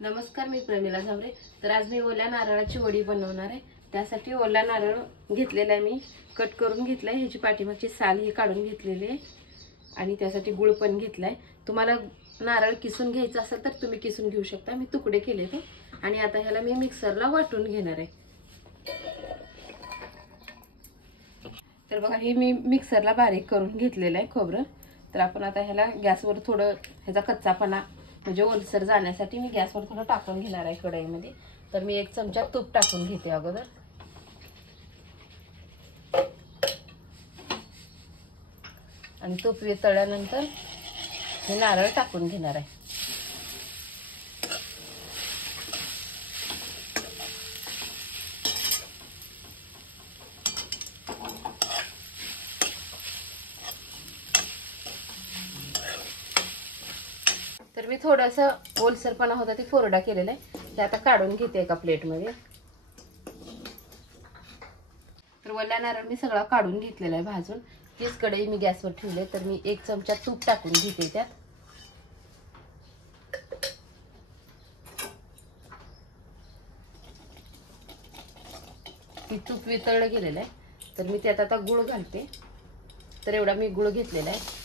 नमस्कार, मी प्रमिला झांबरे। तर आज मी ओल्या नारळाची वडी बनवणार आहे। त्यासाठी ओला नारळ घेतलेला आहे, मी कट करून घेतलाय। ह्याची पाठीमागची साल ही काढून घेतलेली आहे आणि त्यासाठी गुळ पण घेतलाय। तुम्हाला नारळ किसून घ्यायचा असेल तर तुम्ही किसून घेऊ शकता, मी तुकडे केले ते। आणि आता ह्याला मी मिक्सरला वाटून घेणार आहे। तर बघा, हे मी मिक्सरला बारीक करून घेतलेलं आहे खोबरं। तर आपण आता ह्याला गॅसवर थोडं ह्याचा कच्चापणा म्हणजे ओलसर जाण्यासाठी मी गॅसवर थोडं टाकून घेणार आहे कढईमध्ये। तर मी 1 चमचा तूप टाकून घेते अगोदर। आणि तूप वितळल्यानंतर मी नारळ टाकून घेणार आहे। तर मी थोडासा ओलसरपणा होता ते कोरडा केलेला आहे, ते आता काढून घेते एका प्लेटमध्ये। तर ओला नारळ मी सगळा काढून घेतलेला आहे भाजून। तीच कढई मी गॅसवर ठेवले। तर मी 1 चमचा तूप टाकून घेते त्यात। ती तूप वितळलं गेलेलं आहे, तर मी त्यात आता गुळ घालते। तर एवढा मी गुळ घेतलेला आहे।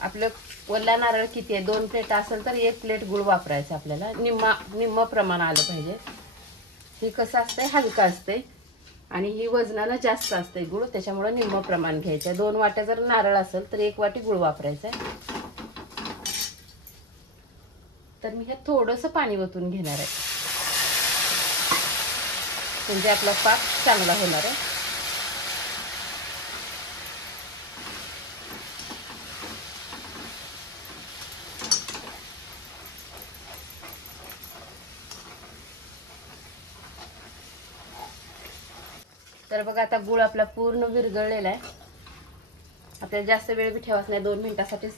आपलं ओला नारळ किती आहे, 2 प्लेट असेल तर 1 प्लेट गुळ वापरायचा आपल्याला। निम्म प्रमाण आलं पाहिजे। हे कसं असतंय, हलका असतंय आणि ही वजनाला जास्त असते गुळ, त्याच्यामुळे निम्म प्रमाण घ्यायचं। 2 वाट्या जर नारळ असेल तर 1 वाटी गुळ वापरायचा आहे। तर मी ह्यात थोडंसं पाणी ओतून घेणार आहे, म्हणजे आपला पाक चांगला होणार आहे। तर बघा, आता गुळ आपला पूर्ण विरघळलेला आहे। आपल्याला जास्त वेळ बी ठेवायचा नाही, 2 मिनिटासाठीच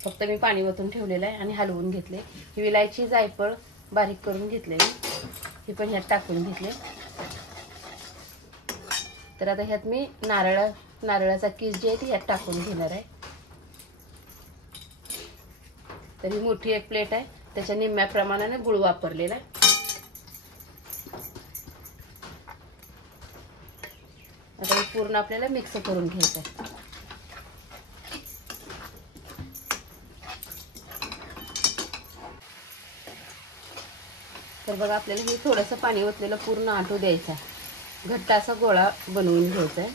फक्त मी पाणी ओतून ठेवलेलं आहे आणि हलवून घेतले। ही विलायची, जायफळ बारीक करून घेतले मी, ही पण ह्यात टाकून घेतले। तर आता ह्यात मी नारळाचा किस जे आहे ती ह्यात टाकून घेणार आहे। तर ही मोठी 1 प्लेट आहे, त्याच्या निम्म्या प्रमाणाने गुळ वापरलेला आहे। आता हे पूर्ण आपल्याला मिक्स करून घ्यायचं आहे। तर बघा, आपल्याला हे थोडंसं पाणी ओतलेलं पूर्ण आटू द्यायचं आहे। घट्ट असा गोळा बनवून घ्यायचा आहे।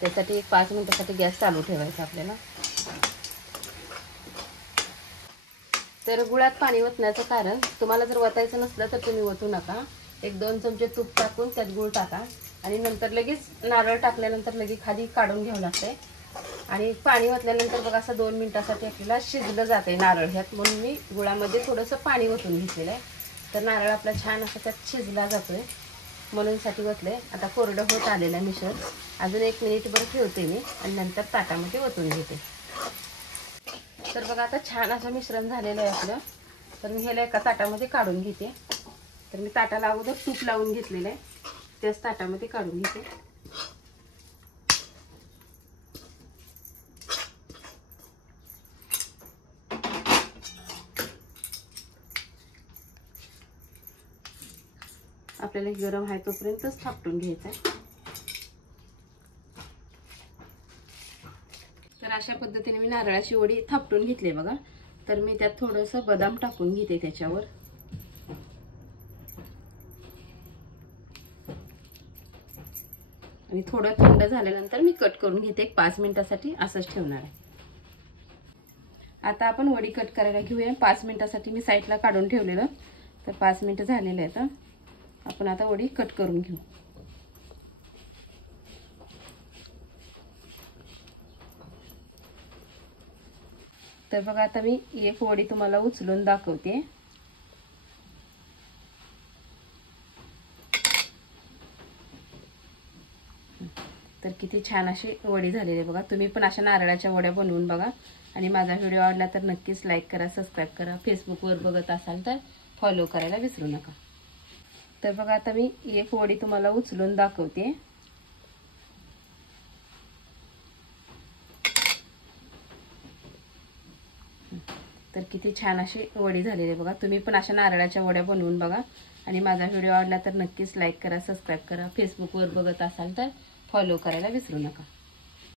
त्यासाठी 5 मिनिटासाठी गॅस चालू ठेवायचा आपल्याला। तर गुळात पाणी ओतण्याचं कारण, तुम्हाला जर ओतायचं नसलं तर तुम्ही ओतू नका। 1-2 चमचे तूप टाकून त्यात गुळ टाका आणि नंतर लगेच नारळ टाकल्यानंतर लगेच खाली काढून घ्यावं लागतंय। आणि पाणी ओतल्यानंतर बघा, असं 2 मिनिटासाठी आपल्याला शिजलं जाते नारळ ह्यात, म्हणून मी गुळामध्ये थोडंसं पाणी ओतून घेतलेलं आहे। तर नारळ आपला छान असं त्यात शिजला जातोय, म्हणून साठी ओतले। आता कोरडं होत आलेलं आहे मिश्रण, अजून 1 मिनिटभर ठेवते मी आणि नंतर ताटामध्ये ओतून घेते। तर बघा, आता छान असं मिश्रण झालेलं आहे आपलं। तर मी ह्याला एका ताटामध्ये काढून घेते। तर मी ताटाला अगोदर तूप लावून घेतलेलं आहे, त्याच ताटामध्ये काढून घेते। आपल्याला गरम आहे तोपर्यंतच थापटून घ्यायचं आहे। तर अशा पद्धतीने मी नारळाची वडी थापटून घेतली बघा। तर मी त्यात थोडंसं बदाम टाकून घेते त्याच्यावर। आणि थोडं थंड झाल्यानंतर मी कट करून घेते। 5 मिनिटासाठी असंच ठेवणार आहे। आता आपण वडी कट करायला घेऊया। 5 मिनिटासाठी मी साईडला काढून ठेवलेलं। तर 5 मिनिटं झालेले आहेत, आपण आता वडी कट करून घेऊ। तर बघा, आता मी 1 वडी तुम्हाला उचलून दाखवते। तर किती छान अशी वडी झालेली आहे बघा। तुम्ही पण अशा नारळाच्या वड्या बनवून बघा आणि माझा व्हिडिओ आवडला तर नक्कीच लाईक करा, सबस्क्राईब करा। फेसबुकवर बघत असाल तर फॉलो करायला विसरू नका। तर बघा, आता मी 1 वडी तुम्हाला उचलून दाखवते। तर किती छान अशी वडी झालेली आहे बघा. तुम्ही पण अशा नारळाच्या वड्या बनवून बघा आणि माझा व्हिडिओ आवडला तर नक्कीच लाईक करा, सबस्क्राईब करा. फेसबुकवर बघत असाल तर फॉलो करायला विसरू नका.